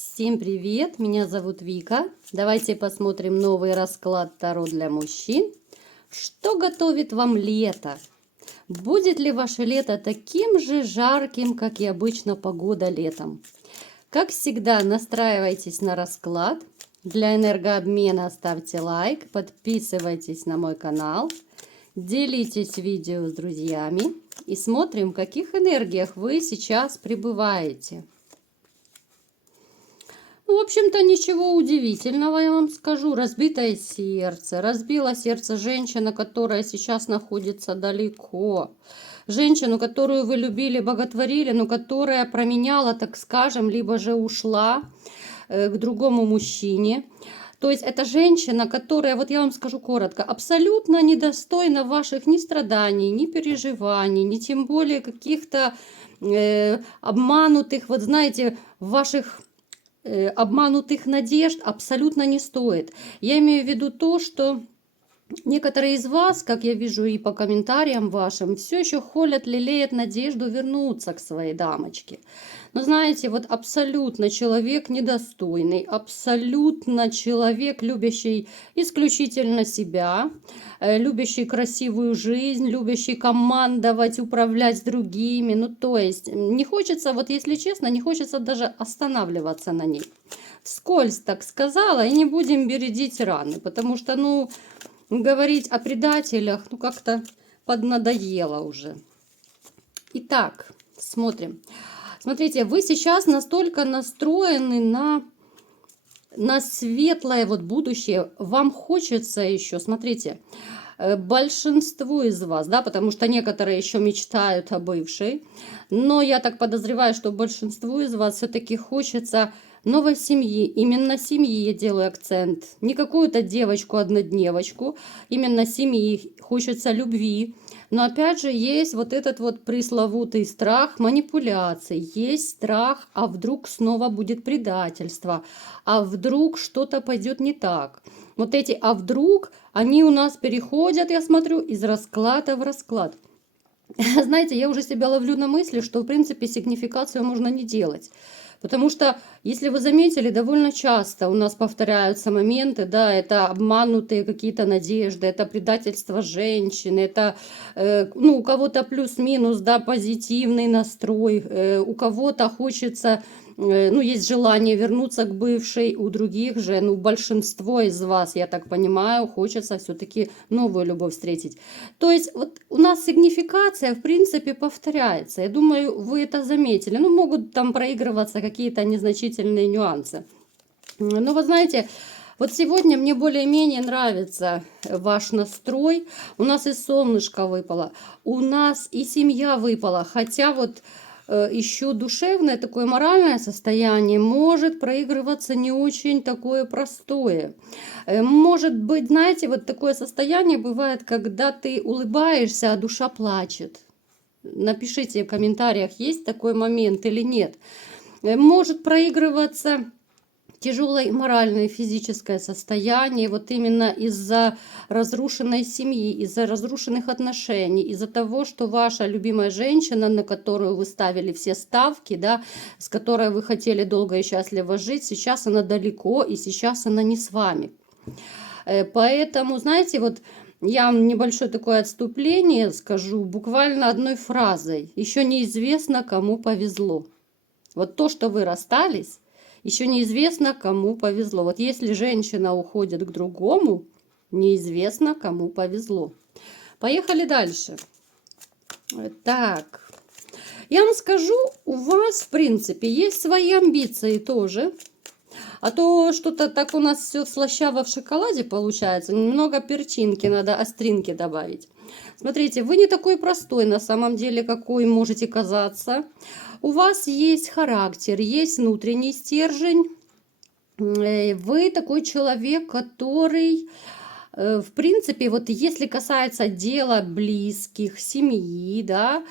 Всем привет! Меня зовут Вика. Давайте посмотрим новый расклад Таро для мужчин. Что готовит вам лето? Будет ли ваше лето таким же жарким, как и обычно погода летом? Как всегда, настраивайтесь на расклад. Для энергообмена ставьте лайк, подписывайтесь на мой канал, делитесь видео с друзьями и смотрим, в каких энергиях вы сейчас пребываете. Ну, в общем-то, ничего удивительного, я вам скажу. Разбитое сердце. Разбила сердце женщина, которая сейчас находится далеко. Женщину, которую вы любили, боготворили, но которая променяла, так скажем, либо же ушла к другому мужчине. То есть это женщина, которая, вот я вам скажу коротко, абсолютно недостойна ваших ни страданий, ни переживаний, ни тем более каких-то обманутых, вот знаете, ваших обманутых надежд абсолютно не стоит. Я имею в виду то, что некоторые из вас, как я вижу и по комментариям вашим, все еще холят, лелеют надежду вернуться к своей дамочке. Но знаете, вот абсолютно человек недостойный, абсолютно человек, любящий исключительно себя, любящий красивую жизнь, любящий командовать, управлять другими. Ну, то есть, не хочется, вот если честно, не хочется даже останавливаться на ней. Вскользь так сказала, и не будем бередить раны, потому что, ну, говорить о предателях, ну, как-то поднадоело уже. Итак, смотрим. Смотрите, вы сейчас настолько настроены на светлое вот будущее. Вам хочется еще, смотрите, большинству из вас, да, потому что некоторые еще мечтают о бывшей, но я так подозреваю, что большинству из вас все-таки хочется новой семьи, именно семьи я делаю акцент, не какую-то девочку-однодневочку, именно семьи, хочется любви. Но опять же есть вот этот вот пресловутый страх манипуляций, есть страх, а вдруг снова будет предательство, а вдруг что-то пойдет не так. Вот эти «а вдруг» они у нас переходят, я смотрю, из расклада в расклад. Знаете, я уже себя ловлю на мысли, что в принципе сигнификацию можно не делать. Потому что, если вы заметили, довольно часто у нас повторяются моменты, да, это обманутые какие-то надежды, это предательство женщины, это, ну, у кого-то плюс-минус, да, позитивный настрой, у кого-то хочется, ну, есть желание вернуться к бывшей, у других же, ну, большинство из вас, я так понимаю, хочется все-таки новую любовь встретить. То есть вот у нас сигнификация, в принципе, повторяется. Я думаю, вы это заметили. Ну, могут там проигрываться какие-то незначительные нюансы. Но вы знаете, вот сегодня мне более-менее нравится ваш настрой. У нас и солнышко выпало, у нас и семья выпала. Хотя вот еще душевное, такое моральное состояние может проигрываться не очень такое простое. Может быть, знаете, вот такое состояние бывает, когда ты улыбаешься, а душа плачет. Напишите в комментариях, есть такой момент или нет. Может проигрываться тяжелое моральное и физическое состояние вот именно из-за разрушенной семьи, из-за разрушенных отношений, из-за того, что ваша любимая женщина, на которую вы ставили все ставки, да, с которой вы хотели долго и счастливо жить, сейчас она далеко и сейчас она не с вами. Поэтому, знаете, вот я вам небольшое такое отступление скажу, буквально одной фразой. Еще неизвестно, кому повезло. Вот то, что вы расстались, еще неизвестно, кому повезло. Вот если женщина уходит к другому, неизвестно, кому повезло. Поехали дальше. Так, я вам скажу, у вас, в принципе, есть свои амбиции тоже. А то что-то так у нас все слащаво в шоколаде получается. Немного перчинки, надо остринки добавить. Смотрите, вы не такой простой на самом деле, какой можете казаться. У вас есть характер, есть внутренний стержень. Вы такой человек, который, в принципе, вот если касается дела близких, семьи, да,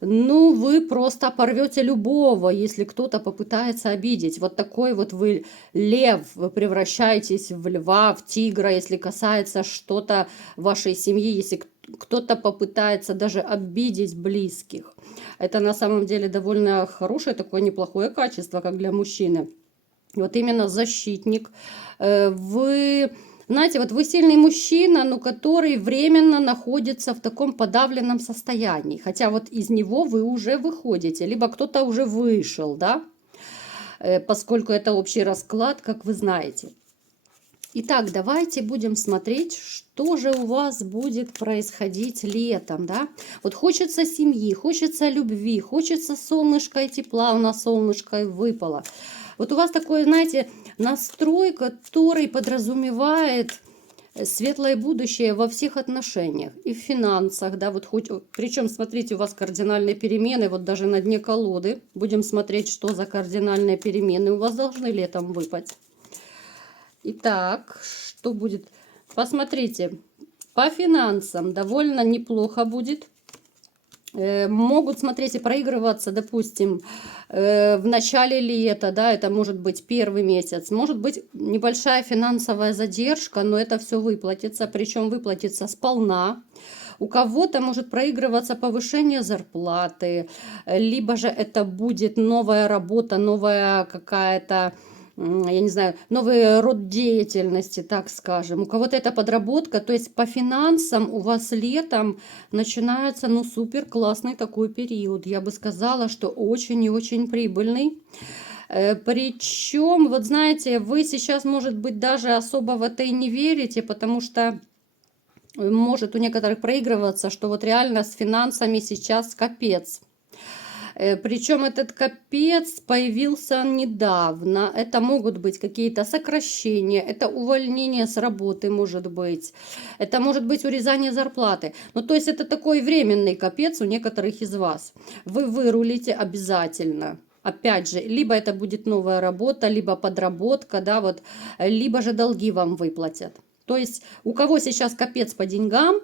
ну, вы просто порвете любого, если кто-то попытается обидеть. Вот такой вот вы лев, вы превращаетесь в льва, в тигра, если касается что-то вашей семьи, если кто-то попытается даже обидеть близких. Это на самом деле довольно хорошее, такое неплохое качество, как для мужчины. Вот именно защитник. Вы, знаете, вот вы сильный мужчина, но который временно находится в таком подавленном состоянии. Хотя вот из него вы уже выходите, либо кто-то уже вышел, да, поскольку это общий расклад, как вы знаете. Итак, давайте будем смотреть, что же у вас будет происходить летом, да? Вот хочется семьи, хочется любви, хочется солнышка и тепла, у нас солнышко и выпало. Вот у вас такой, знаете, настрой, который подразумевает светлое будущее во всех отношениях, и в финансах, да, вот хоть, причем, смотрите, у вас кардинальные перемены, вот даже на дне колоды, будем смотреть, что за кардинальные перемены у вас должны летом выпасть. Итак, что будет? Посмотрите, по финансам довольно неплохо будет. Могут, смотрите, проигрываться, допустим, в начале лета, да, это может быть первый месяц, может быть небольшая финансовая задержка, но это все выплатится, причем выплатится сполна. У кого-то может проигрываться повышение зарплаты, либо же это будет новая работа, новая какая-то, я не знаю, новый род деятельности, так скажем. У кого-то это подработка, то есть по финансам у вас летом начинается, ну, супер классный такой период. Я бы сказала, что очень и очень прибыльный. Причем, вот знаете, вы сейчас, может быть, даже особо в это и не верите, потому что может у некоторых проигрываться, что вот реально с финансами сейчас капец. Причем этот капец появился недавно. Это могут быть какие-то сокращения, это увольнение с работы может быть, это может быть урезание зарплаты. Ну, то есть это такой временный капец у некоторых из вас. Вы вырулите обязательно. Опять же, либо это будет новая работа, либо подработка, да, вот, либо же долги вам выплатят. То есть у кого сейчас капец по деньгам,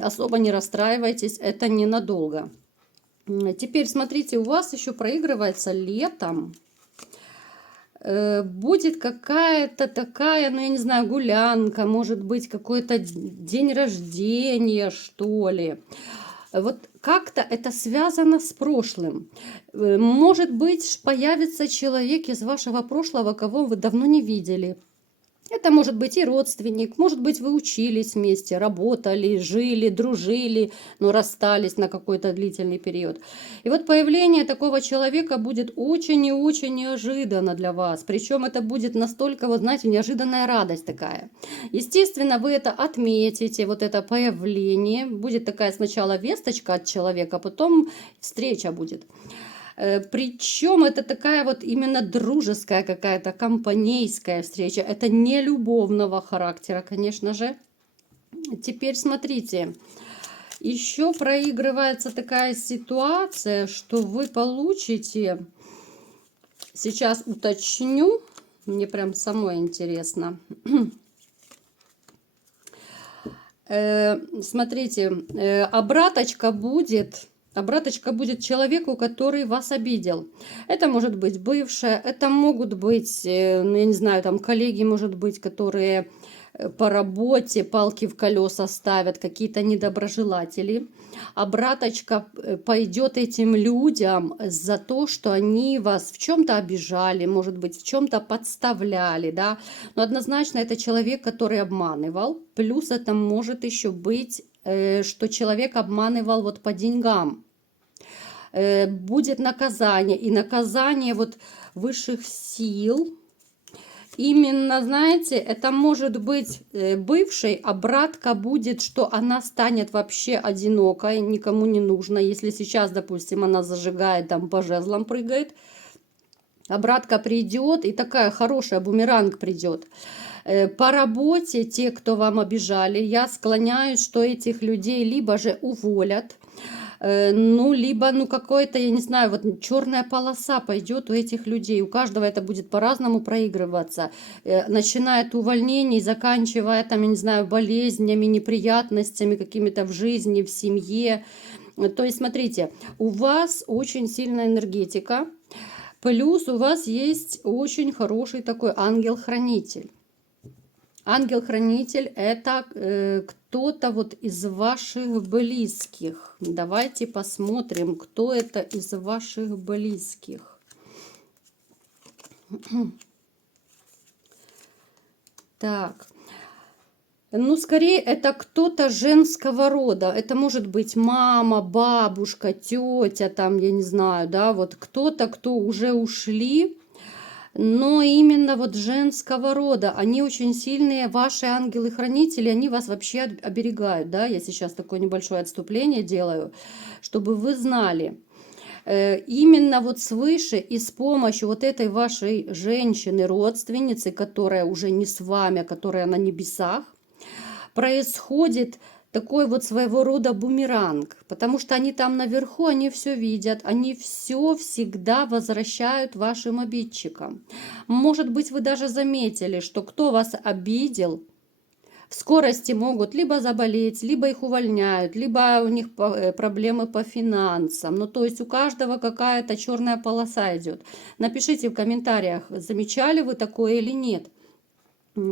особо не расстраивайтесь, это ненадолго. Теперь смотрите, у вас еще проигрывается летом. Будет какая-то такая, ну я не знаю, гулянка, может быть какой-то день рождения, что ли. Вот как-то это связано с прошлым. Может быть, появится человек из вашего прошлого, кого вы давно не видели. Это может быть и родственник, может быть, вы учились вместе, работали, жили, дружили, но расстались на какой-то длительный период. И вот появление такого человека будет очень и очень неожиданно для вас. Причем это будет настолько, вот знаете, неожиданная радость такая. Естественно, вы это отметите, вот это появление. Будет такая сначала весточка от человека, а потом встреча будет. Причем это такая вот именно дружеская какая-то, компанейская встреча. Это не любовного характера, конечно же. Теперь смотрите. Еще проигрывается такая ситуация, что вы получите... Сейчас уточню. Мне прям самой интересно. Смотрите, обраточка будет... Обраточка будет человеку, который вас обидел. Это может быть бывшая, это могут быть, ну, я не знаю, там коллеги, может быть, которые по работе палки в колеса ставят, какие-то недоброжелатели. Обраточка пойдет этим людям за то, что они вас в чем-то обижали, может быть, в чем-то подставляли, да. Но однозначно это человек, который обманывал. Плюс это может еще быть, что человек обманывал вот по деньгам. Будет наказание, и наказание вот высших сил. Именно, знаете, это может быть бывшей, обратка будет, что она станет вообще одинокой, никому не нужна. Если сейчас, допустим, она зажигает, там по жезлам прыгает, обратка придет, и такая хорошая бумеранг придет. По работе, те, кто вам обижали, я склоняюсь, что этих людей либо же уволят, ну, либо, ну, какое-то, я не знаю, вот черная полоса пойдет у этих людей. У каждого это будет по-разному проигрываться. Начиная от увольнений, заканчивая, там, я не знаю, болезнями, неприятностями какими-то в жизни, в семье. То есть, смотрите, у вас очень сильная энергетика, плюс у вас есть очень хороший такой ангел-хранитель. Ангел-хранитель – это кто-то вот из ваших близких. Давайте посмотрим, кто это из ваших близких. Так. Ну, скорее, это кто-то женского рода. Это может быть мама, бабушка, тетя, там, я не знаю, да, вот кто-то, кто уже ушли, но именно вот женского рода. Они очень сильные, ваши ангелы-хранители, они вас вообще оберегают, да. Я сейчас такое небольшое отступление делаю, чтобы вы знали. Именно вот свыше и с помощью вот этой вашей женщины, родственницы, которая уже не с вами, а которая на небесах, происходит такой вот своего рода бумеранг, потому что они там наверху, они все видят, они все всегда возвращают вашим обидчикам. Может быть, вы даже заметили, что кто вас обидел, в скорости могут либо заболеть, либо их увольняют, либо у них проблемы по финансам. Ну, то есть у каждого какая-то черная полоса идет. Напишите в комментариях, замечали вы такое или нет.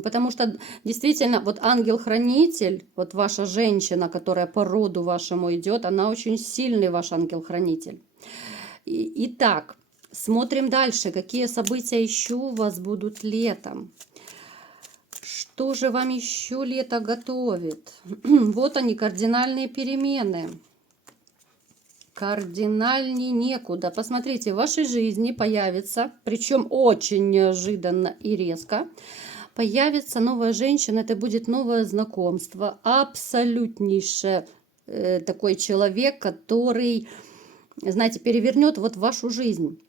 Потому что действительно, вот ангел-хранитель, вот ваша женщина, которая по роду вашему идет, она очень сильный ваш ангел-хранитель. Итак, смотрим дальше, какие события еще у вас будут летом. Что же вам еще лето готовит? Вот они, кардинальные перемены. Кардинальней некуда. Посмотрите, в вашей жизни появится, причем очень неожиданно и резко, появится новая женщина, это будет новое знакомство, абсолютнейшее такой человек, который, знаете, перевернет вот вашу жизнь.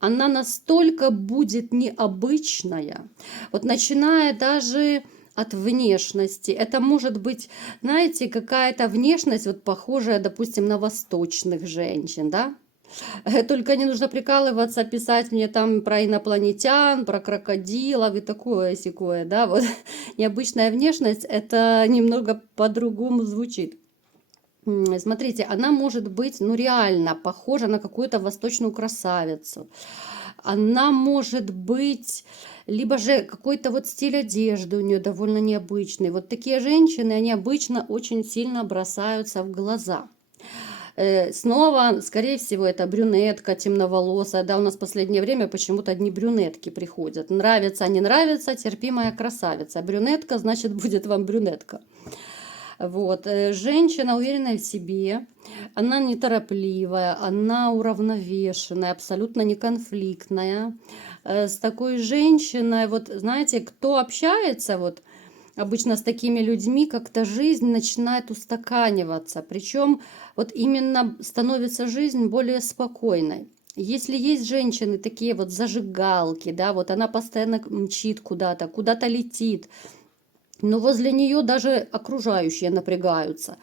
Она настолько будет необычная, вот начиная даже от внешности. Это может быть, знаете, какая-то внешность, вот похожая, допустим, на восточных женщин, да? Только не нужно прикалываться, писать мне там про инопланетян, про крокодилов и такое сякое, да, вот необычная внешность, это немного по-другому звучит. Смотрите, она может быть, ну, реально похожа на какую-то восточную красавицу. Она может быть, либо же какой-то вот стиль одежды у нее довольно необычный. Вот такие женщины, они обычно очень сильно бросаются в глаза. Снова, скорее всего, это брюнетка темноволосая. Да, у нас в последнее время почему-то одни брюнетки приходят. Нравится, не нравится, терпимая красавица. Брюнетка, значит, будет вам брюнетка. Вот. Женщина уверенная в себе, она неторопливая, она уравновешенная, абсолютно неконфликтная. С такой женщиной, вот знаете, кто общается, вот обычно с такими людьми, как-то жизнь начинает устаканиваться, причем вот именно становится жизнь более спокойной. Если есть женщины такие вот зажигалки, да, вот она постоянно мчит куда-то, куда-то летит, но возле нее даже окружающие напрягаются.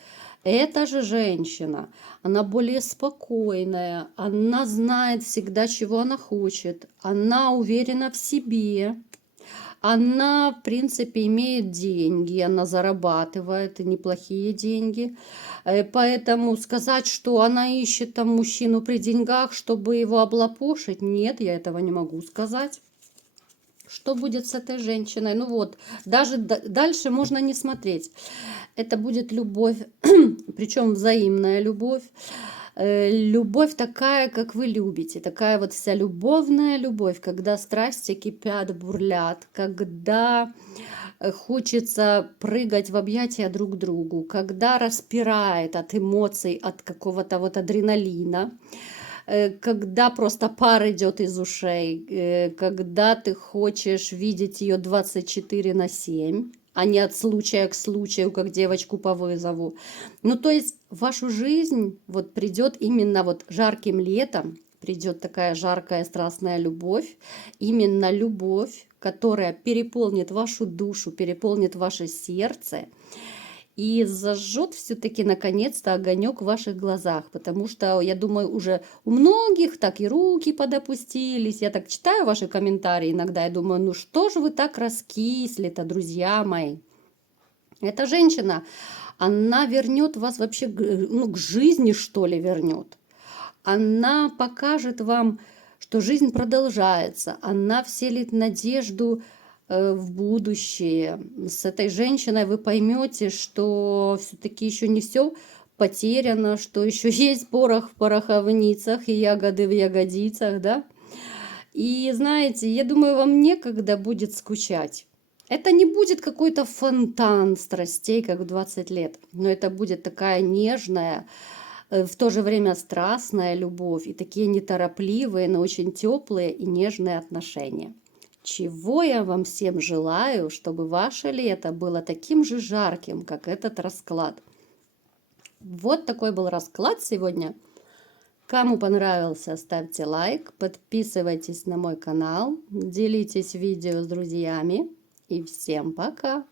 Эта же женщина, она более спокойная, она знает всегда, чего она хочет, она уверена в себе, она, в принципе, имеет деньги, она зарабатывает неплохие деньги. Поэтому сказать, что она ищет там мужчину при деньгах, чтобы его облапошить, нет, я этого не могу сказать. Что будет с этой женщиной? Ну вот, даже дальше можно не смотреть. Это будет любовь, причем взаимная любовь. Любовь такая, как вы любите, такая вот вся любовная любовь, когда страсти кипят, бурлят, когда хочется прыгать в объятия друг к другу, когда распирает от эмоций, от какого-то вот адреналина, когда просто пар идет из ушей, когда ты хочешь видеть ее 24/7, а не от случая к случаю, как девочку по вызову. Ну, то есть в вашу жизнь вот придет именно вот жарким летом, придет такая жаркая страстная любовь, именно любовь, которая переполнит вашу душу, переполнит ваше сердце и зажжет все-таки наконец-то огонек в ваших глазах, потому что, я думаю, уже у многих так и руки подопустились. Я так читаю ваши комментарии иногда, я думаю, ну что же вы так раскисли-то, друзья мои? Эта женщина, она вернет вас вообще к жизни, что ли, вернет. Она покажет вам, что жизнь продолжается. Она вселит надежду в будущее. С этой женщиной вы поймете, что все-таки еще не все потеряно, что еще есть порох в пороховницах и ягоды в ягодицах, да? И знаете, я думаю, вам некогда будет скучать. Это не будет какой-то фонтан страстей, как в 20 лет, но это будет такая нежная, в то же время страстная любовь и такие неторопливые, но очень теплые и нежные отношения. Чего я вам всем желаю, чтобы ваше лето было таким же жарким, как этот расклад. Вот такой был расклад сегодня. Кому понравился, ставьте лайк, подписывайтесь на мой канал, делитесь видео с друзьями и всем пока!